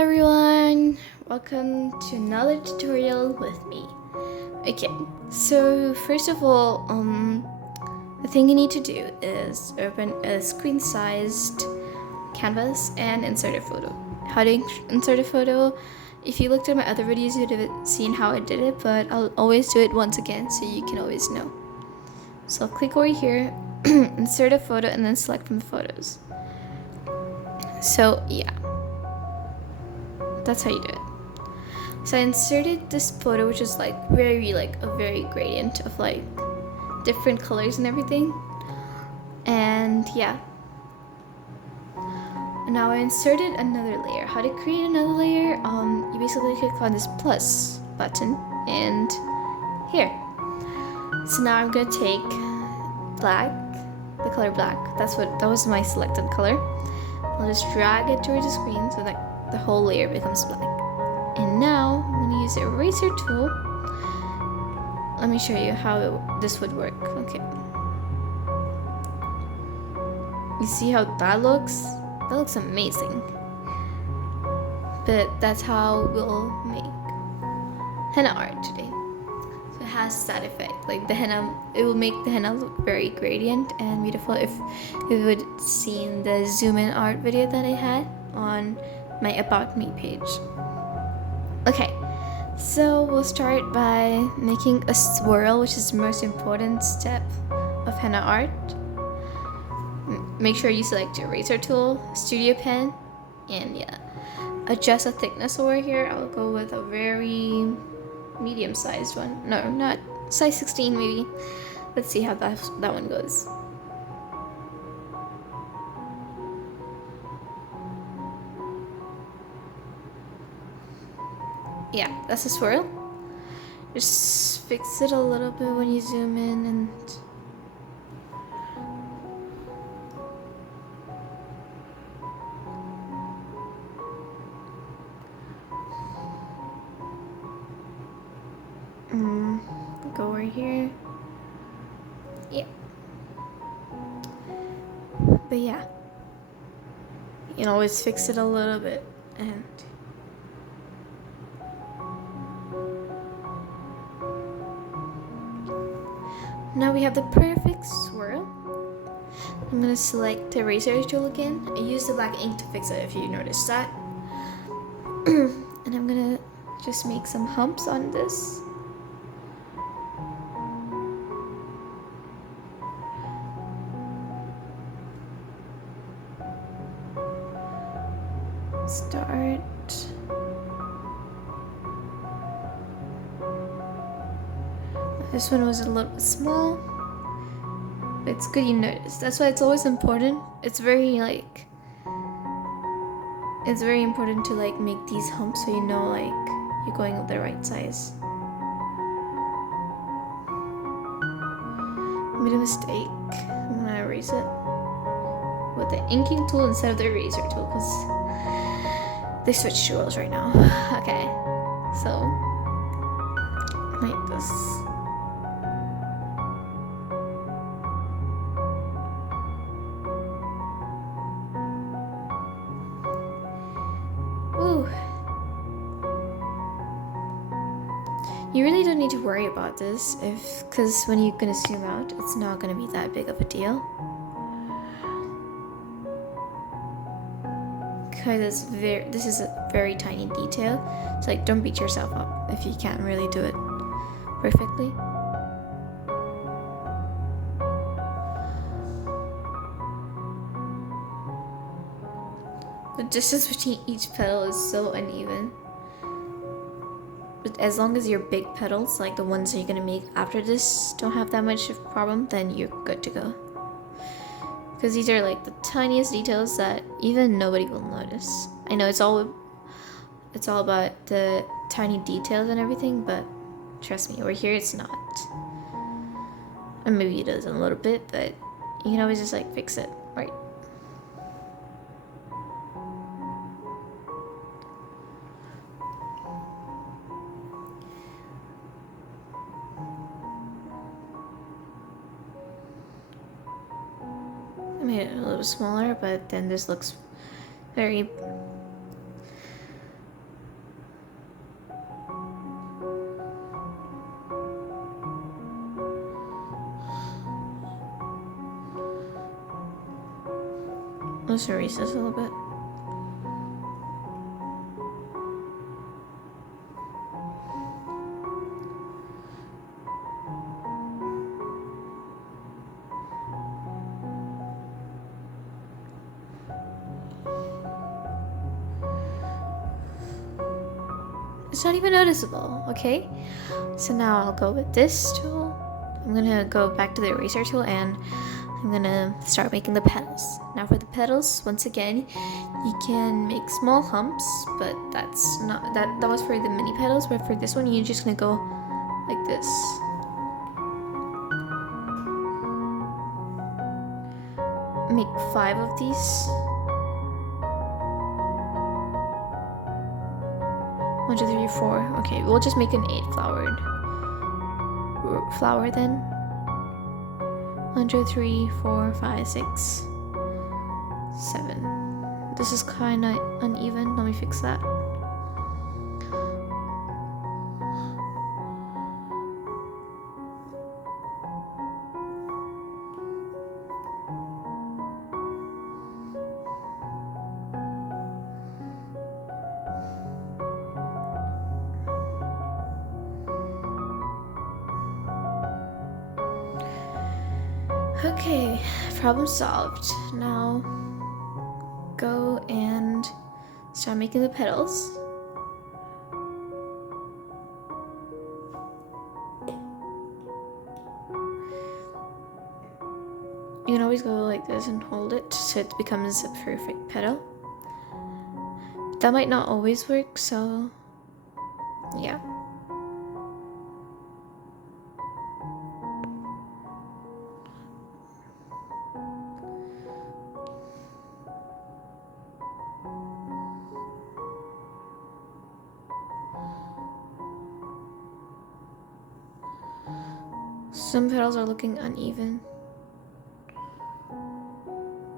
everyone, welcome to another tutorial with me. Okay, so first of all, the thing you need to do is open a screen-sized canvas and insert a photo. How to insert a photo? If you looked at my other videos, you'd have seen how I did it, but I'll always do it once again so you can always know. So click over here, insert a photo, and then select from the photos. So yeah, that's how you do it. So I inserted this photo, which is like a very gradient of like different colors and everything. And yeah. Now I inserted another layer. How to create another layer? You basically click on this plus button and here. So now I'm gonna take black, the color black. That was my selected color. I'll just drag it towards the screen so that the whole layer becomes black. And now I'm going to use the eraser tool. Let me show you how this would work. Okay. You see how that looks? That looks amazing. But that's how we'll make henna art today. So it has that effect. Like the henna, it will make the henna look very gradient and beautiful. If you would seen the zoom in art video that I had on my About Me page. Okay, so we'll start by making a swirl, which is the most important step of henna art. Make sure you select your eraser tool, studio pen, and yeah. Adjust the thickness over here. I'll go with a very medium-sized one. No, not size 16 maybe. Let's see how that one goes. Yeah, that's a swirl. Just fix it a little bit when you zoom in and go over here. Yeah. But yeah. You can always fix it a little bit and now we have the perfect swirl. I'm gonna select the eraser tool again. I used the black ink to fix it if you noticed that. And I'm gonna just make some humps on this. Start. This one was a little bit small, but it's good you noticed. That's why it's always important. It's very important to like make these humps so you know like you're going with the right size. I made a mistake. I'm gonna erase it with the inking tool instead of the eraser tool because they switched tools right now. Okay, so like this. Ooh. You really don't need to worry about this because when you're gonna zoom out, it's not gonna be that big of a deal. Because this is a very tiny detail. It's like don't beat yourself up if you can't really do it perfectly. The distance between each petal is so uneven. But as long as your big petals, like the ones that you're gonna make after this, don't have that much of a problem, then you're good to go. Because these are like the tiniest details that even nobody will notice. I know it's all about the tiny details and everything, but trust me, over here it's not. And maybe it does a little bit, but you can always just like fix it, right? Made it a little smaller, but then this looks very Let's erase this a little bit. It's not even noticeable, okay? So now I'll go with this tool. I'm gonna go back to the eraser tool and I'm gonna start making the petals. Now for the petals, once again, you can make small humps, but that's not, that was for the mini petals, but for this one, you're just gonna go like this. Make 5 of these. 1, 2, 3, 4. Okay, we'll just make an 8 flower then. 1, 2, 3, 4, 5, 6, 7. This is kind of uneven. Let me fix that. Okay, problem solved. Now go and start making the petals. You can always go like this and hold it so it becomes a perfect petal. But that might not always work, so yeah. Some petals are looking uneven,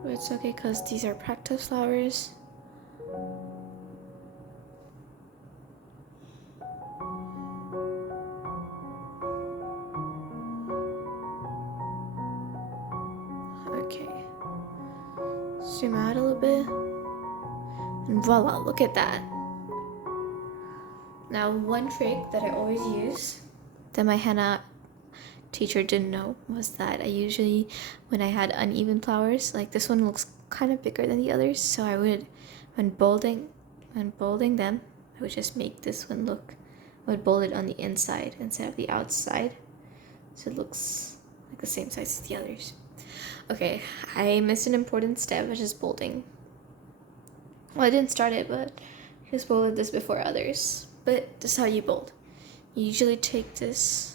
but it's okay because these are practice flowers. Okay, zoom out a little bit, and voila, look at that. Now one trick that I always use that my henna teacher didn't know was that I usually, when I had uneven flowers, like this one looks kind of bigger than the others, so I would, when bolding them, I would just make this one look, I would bold it on the inside instead of the outside, so it looks like the same size as the others. Okay, I missed an important step, which is bolding. Well, I didn't start it, but I just bolded this before others. But this is how you bold. You usually take this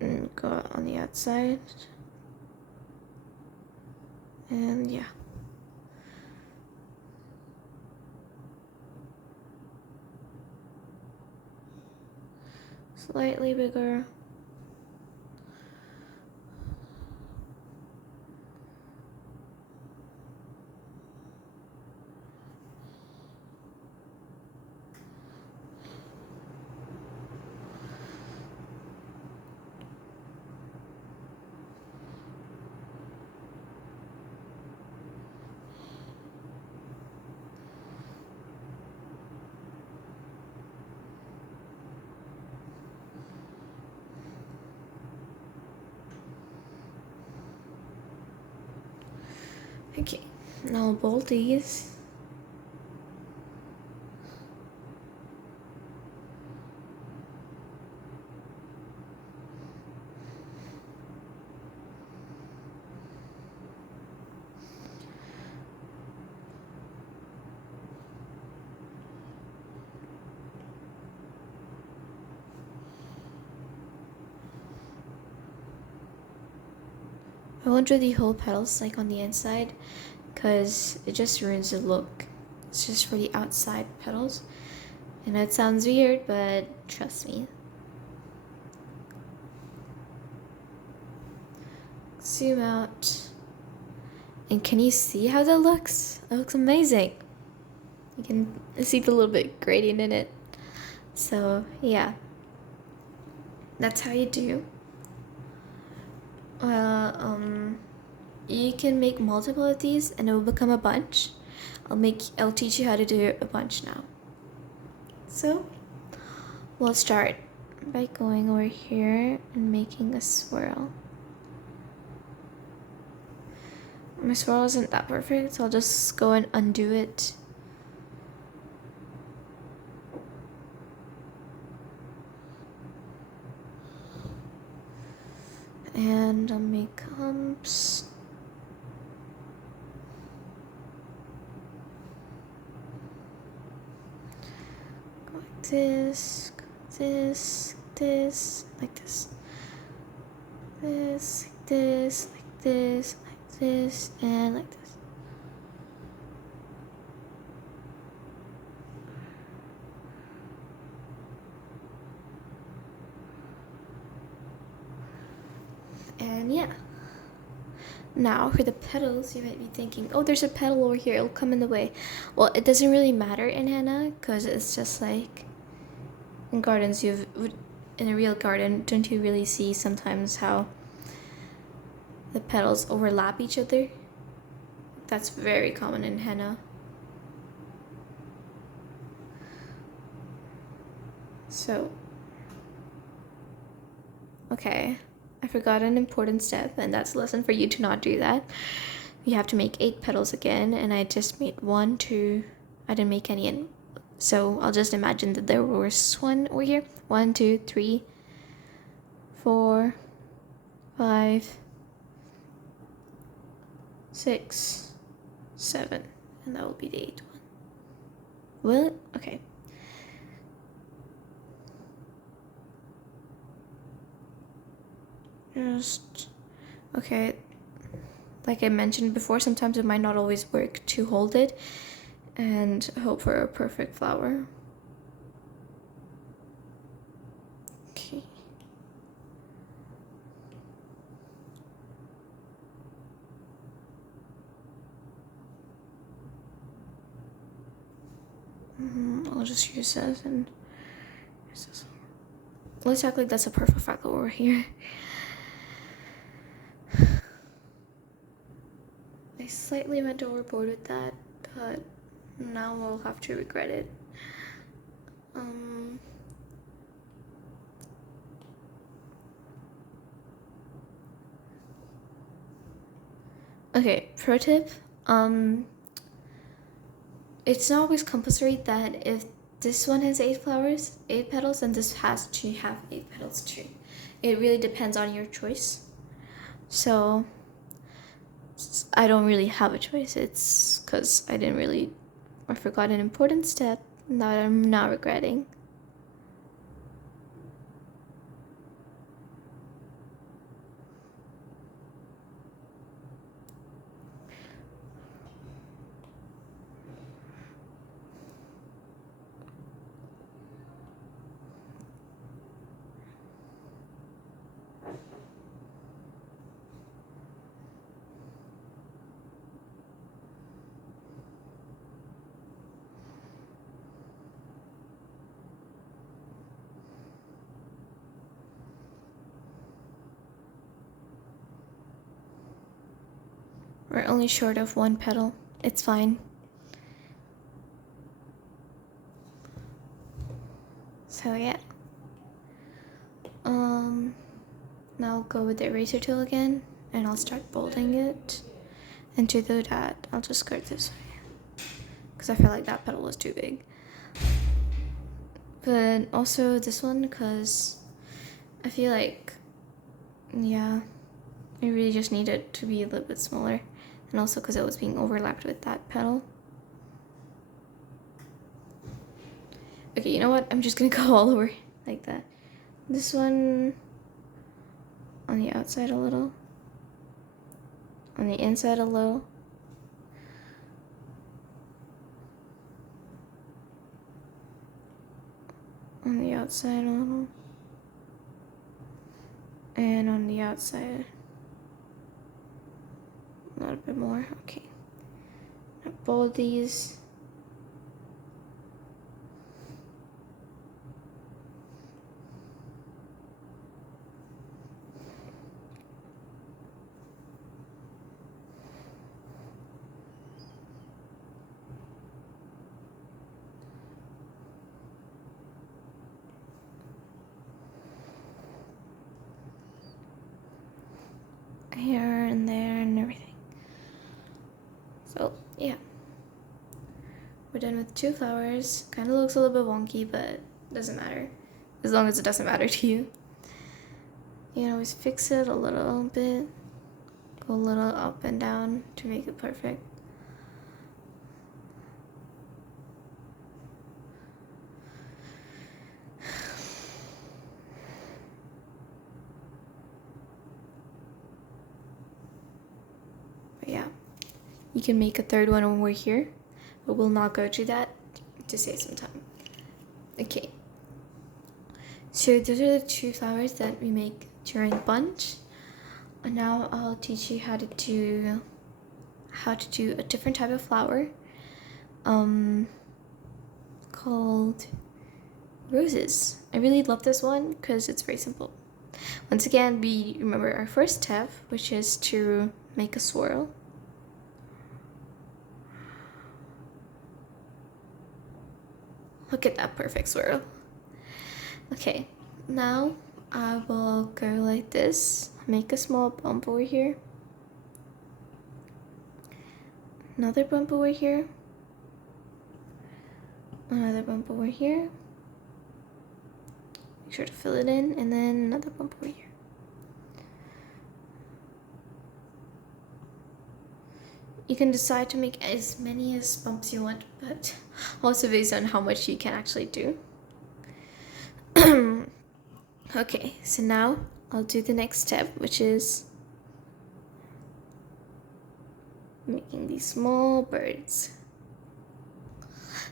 and go on the outside, and yeah. Slightly bigger. Okay, now I'll bold these. I won't do the whole petals like on the inside because it just ruins the look. It's just for the outside petals. And it sounds weird, but trust me. Zoom out. And can you see how that looks? That looks amazing. You can see the little bit gradient in it. So yeah, that's how you do. you can make multiple of these and it will become a bunch. I'll teach you how to do a bunch now. So we'll start by going over here and making a swirl. My swirl isn't that perfect, so I'll just go and undo it. And I'll make humps. Go like this, this, like this. This, like this, like this, and like this. And yeah. Now for the petals, you might be thinking, oh, there's a petal over here, it'll come in the way. Well, it doesn't really matter in henna, because it's just like in gardens, in a real garden, don't you really see sometimes how the petals overlap each other? That's very common in henna. So, okay, I forgot an important step, and that's a lesson for you to not do that. You have to make 8 petals again, and I just made 1, 2, I didn't make any in. So I'll just imagine that there was one over here. 1, 2, 3, 4, 5, 6, 7, and that will be the 8th one. Will it? Okay. Okay, like I mentioned before, sometimes it might not always work to hold it and hope for a perfect flower. Okay. I'll just use this and use this. Let's act like that's a perfect flower over here. I slightly went overboard with that, but now I'll have to regret it. Okay, pro tip. It's not always compulsory that if this one has 8 flowers, 8 petals, then this has to have 8 petals too. It really depends on your choice. So I don't really have a choice. It's because I forgot an important step that I'm now regretting. We're only short of 1 petal. It's fine. So yeah. Now I'll go with the eraser tool again, and I'll start bolding it. And to do that, I'll just skirt this way, because I feel like that petal was too big. But also this one, because I feel like, yeah, I really just need it to be a little bit smaller. And also because it was being overlapped with that petal. Okay, you know what? I'm just gonna go all over like that. This one on the outside a little. On the inside a little. On the outside a little. And on the outside a little bit more. Okay. Now bold these. here and there and everything. So yeah, we're done with 2 flowers. Kind of looks a little bit wonky, but doesn't matter, as long as it doesn't matter to you. You can always fix it a little bit, go a little up and down to make it perfect. But yeah, you can make a third one over here, but we'll not go to that to save some time. Okay, so those are the 2 flowers that we make during bunch. And now I'll teach you how to do a different type of flower called roses. I really love this one because it's very simple. Once again, we remember our first step, which is to make a swirl. Look at that perfect swirl. Okay, now I will go like this, make a small bump over here, another bump over here, another bump over here, make sure to fill it in, and then another bump over here. You can decide to make as many as bumps you want, but also based on how much you can actually do. Okay, so now I'll do the next step, which is making these small birds.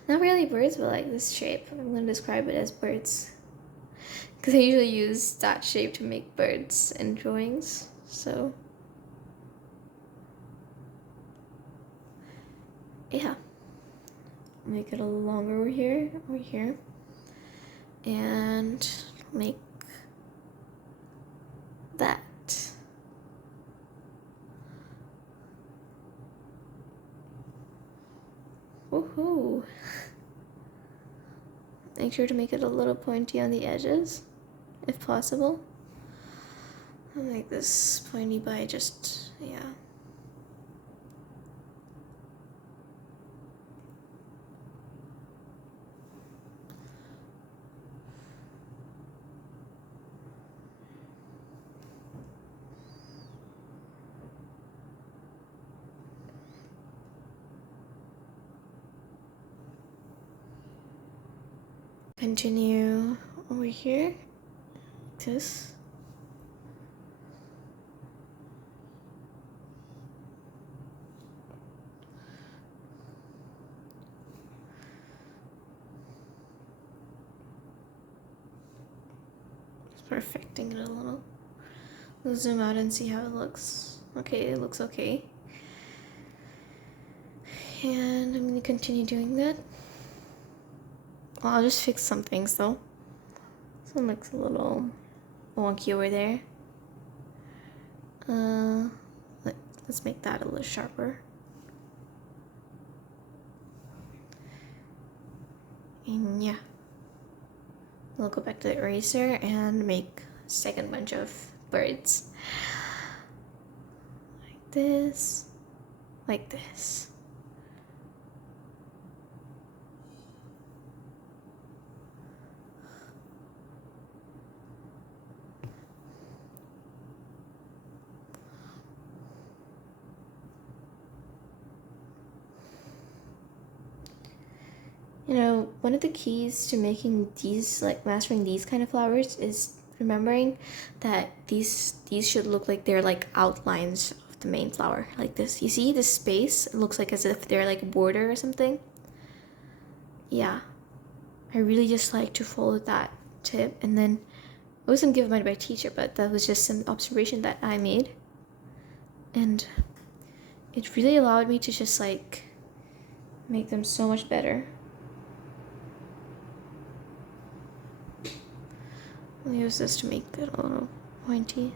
Not really birds, but like this shape. I'm going to describe it as birds, because I usually use that shape to make birds in drawings. So yeah, make it a little longer over here, and make that. Woohoo! Make sure to make it a little pointy on the edges, if possible. I'll make this pointy by just, yeah. Continue over here, like this. Just perfecting it a little. We'll zoom out and see how it looks. Okay, it looks okay. And I'm gonna continue doing that. Well, I'll just fix some things though. This one looks a little wonky over there. Let's make that a little sharper. And yeah, we'll go back to the eraser and make a second bunch of birds. Like this, like this. You know, one of the keys to making these, like mastering these kind of flowers, is remembering that these should look like they're like outlines of the main flower, like this. You see this space? It looks like as if they're like a border or something. Yeah, I really just like to follow that tip, and then it wasn't given by my teacher, but that was just some observation that I made, and it really allowed me to just like make them so much better. I'll use this to make it a little pointy.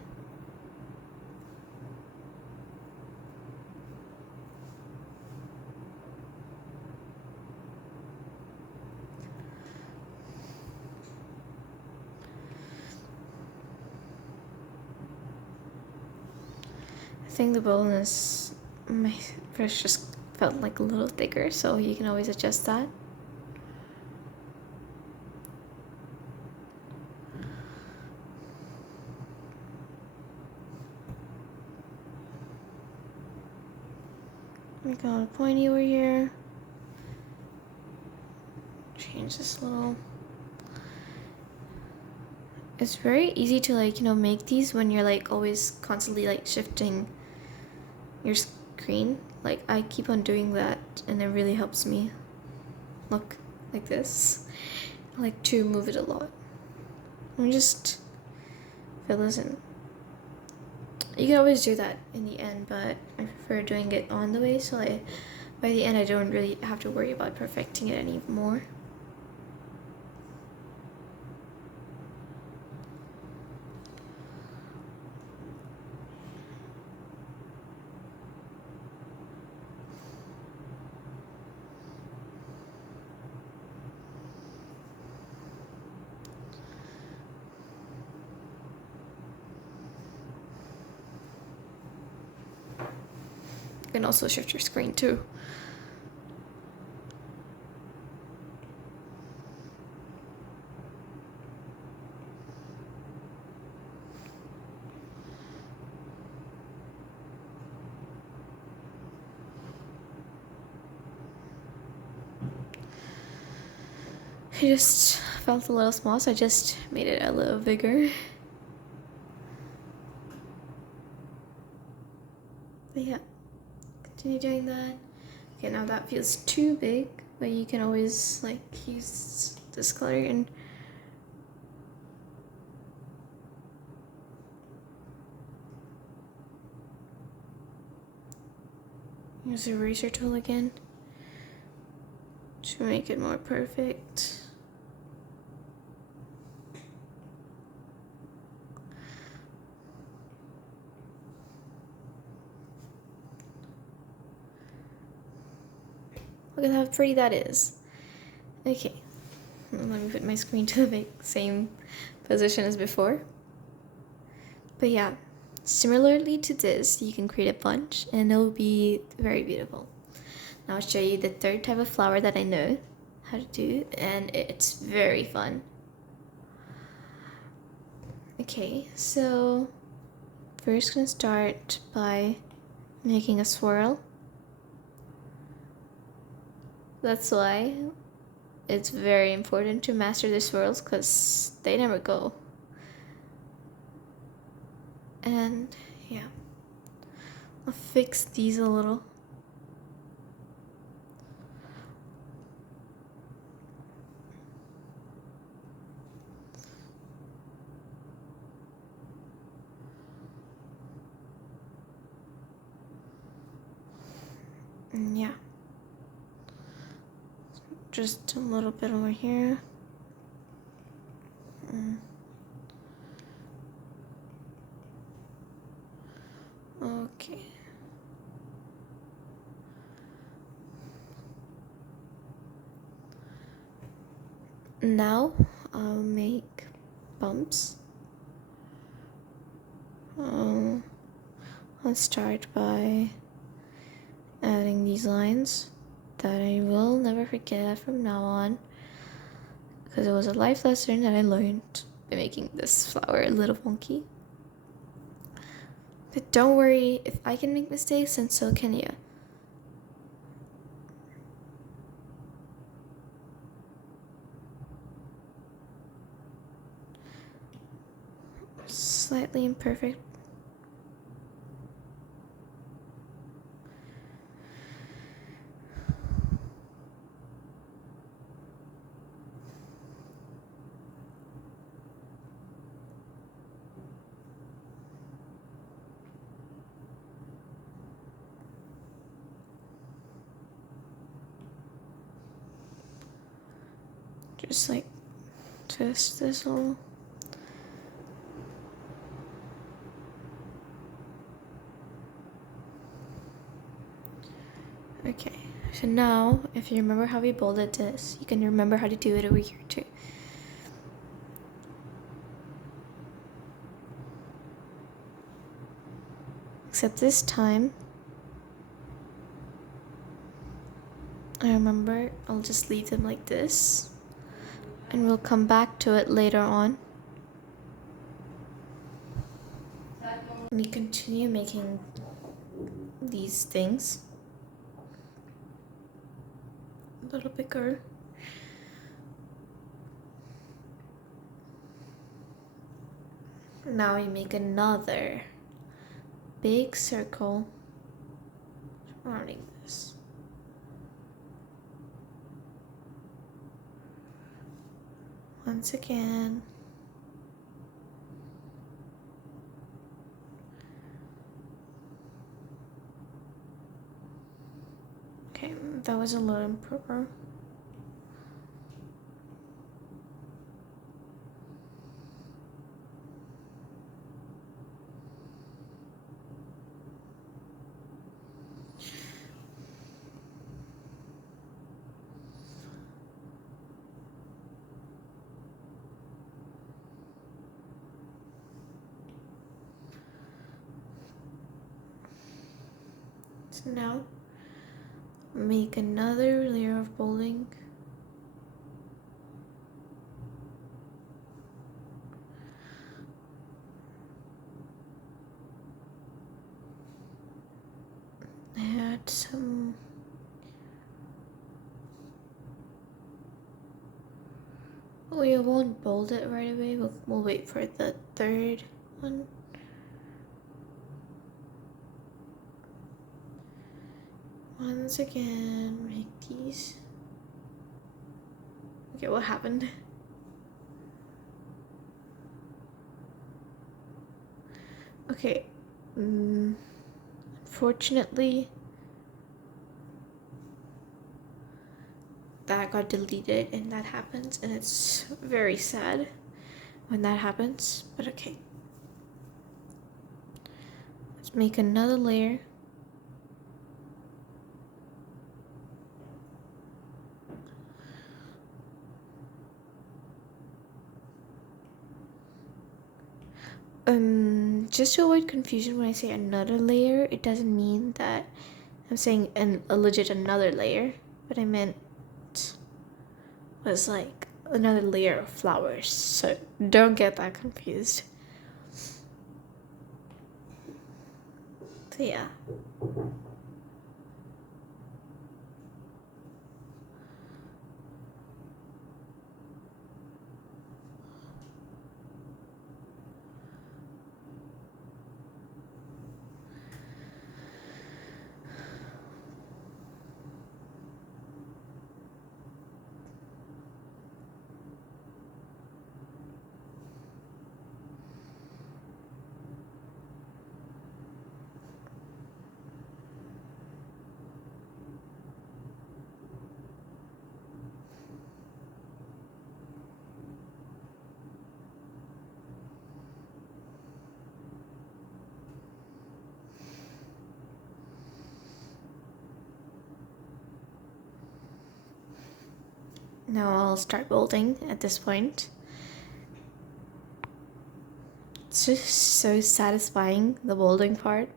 think the bonus, my brush just felt like a little thicker, so you can always adjust that. We got a pointy over here. Change this a little. It's very easy to like, make these when you're like always constantly like shifting your screen. Like I keep on doing that and it really helps me. Look, like this. I like to move it a lot. Let me just fill this in. You can always do that in the end, but I prefer doing it on the way, so by the end I don't really have to worry about perfecting it anymore. You can also shift your screen too. It just felt a little small, so I just made it a little bigger. But yeah, continue doing that. Okay, now that feels too big, but you can always like use this color and use the eraser tool again to make it more perfect. Look at how pretty that is. Okay, let me put my screen to the same position as before. But yeah, similarly to this, you can create a bunch and it'll be very beautiful. Now I'll show you the third type of flower that I know how to do, and it's very fun. Okay, so first gonna start by making a swirl. That's why it's very important to master the swirls, because they never go. And yeah, I'll fix these a little. And yeah, just a little bit over here. Okay. Now I'll make bumps. Let's start by adding these lines that I will never forget from now on, because it was a life lesson that I learned by making this flower a little funky. But don't worry, if I can make mistakes, then so can you. Slightly imperfect. Just like twist this a little. Okay, so now if you remember how we bolded this, you can remember how to do it over here too. Except this time, I remember I'll just leave them like this, and we'll come back to it later on. We continue making these things a little bigger. Now we make another big circle surrounding this. Once again. Okay, that was a little improper. So now make another layer of molding. Add some we won't bold it right away. We'll wait for the third one. Once again, make these. Okay, what happened? Okay, unfortunately, that got deleted and that happens, and it's very sad when that happens, but okay. Let's make another layer. Just to avoid confusion, when I say another layer, it doesn't mean that I'm saying a legit another layer. What I meant was like another layer of flowers, so don't get that confused. So yeah. Now I'll start molding at this point. It's just so satisfying, the molding part.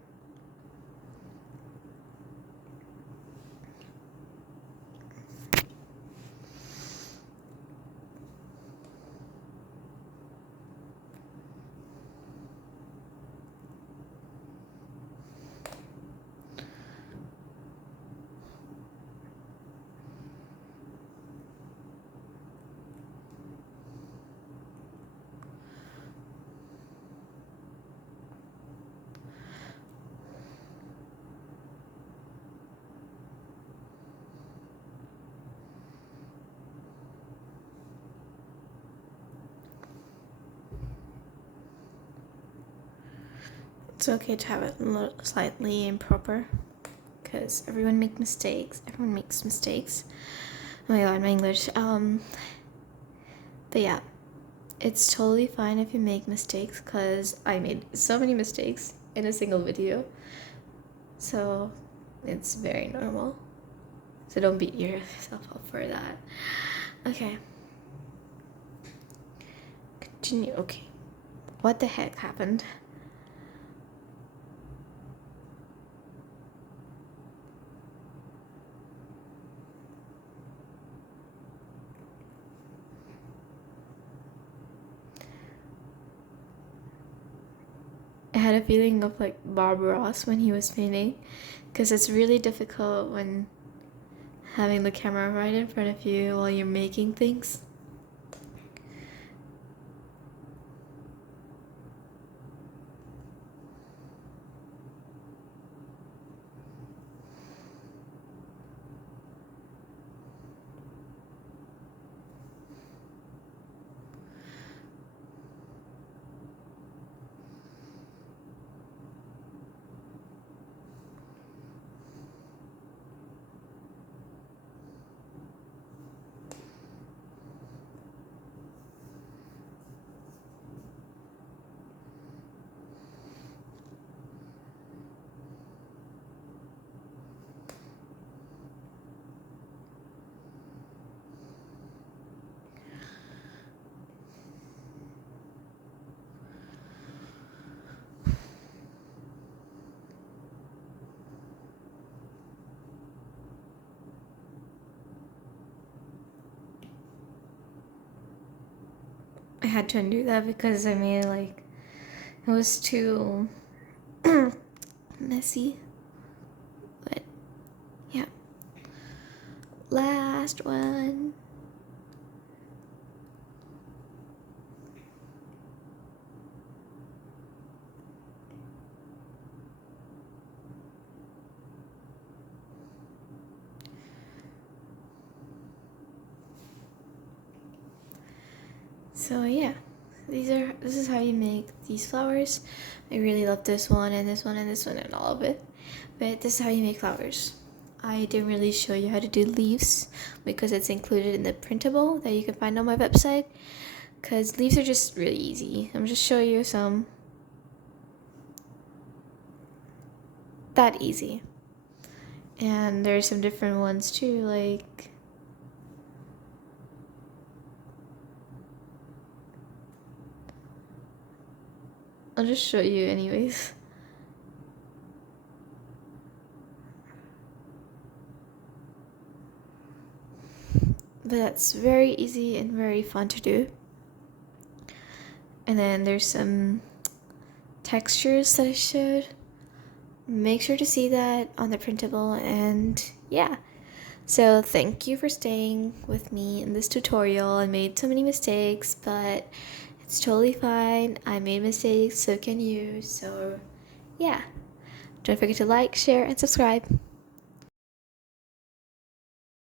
It's okay to have it slightly improper, because everyone makes mistakes. Everyone makes mistakes. Oh my god, my English. But yeah, it's totally fine if you make mistakes, because I made so many mistakes in a single video. So it's very normal. So don't beat yourself up for that. Okay. Continue. Okay. What the heck happened? I had a feeling of like Bob Ross when he was painting, because it's really difficult when having the camera right in front of you while you're making things. I had to undo that because I made like it was too messy. But yeah. Last one. So yeah, this is how you make these flowers. I really love this one and this one and this one and all of it. But this is how you make flowers. I didn't really show you how to do leaves because it's included in the printable that you can find on my website. Because leaves are just really easy. I'm just showing you some. That easy. And there's some different ones too, like I'll just show you anyways. But that's very easy and very fun to do. And then there's some textures that I showed. Make sure to see that on the printable, and yeah. So thank you for staying with me in this tutorial. I made so many mistakes, but it's totally fine. I made mistakes, so can you. So yeah. Don't forget to like, share, and subscribe.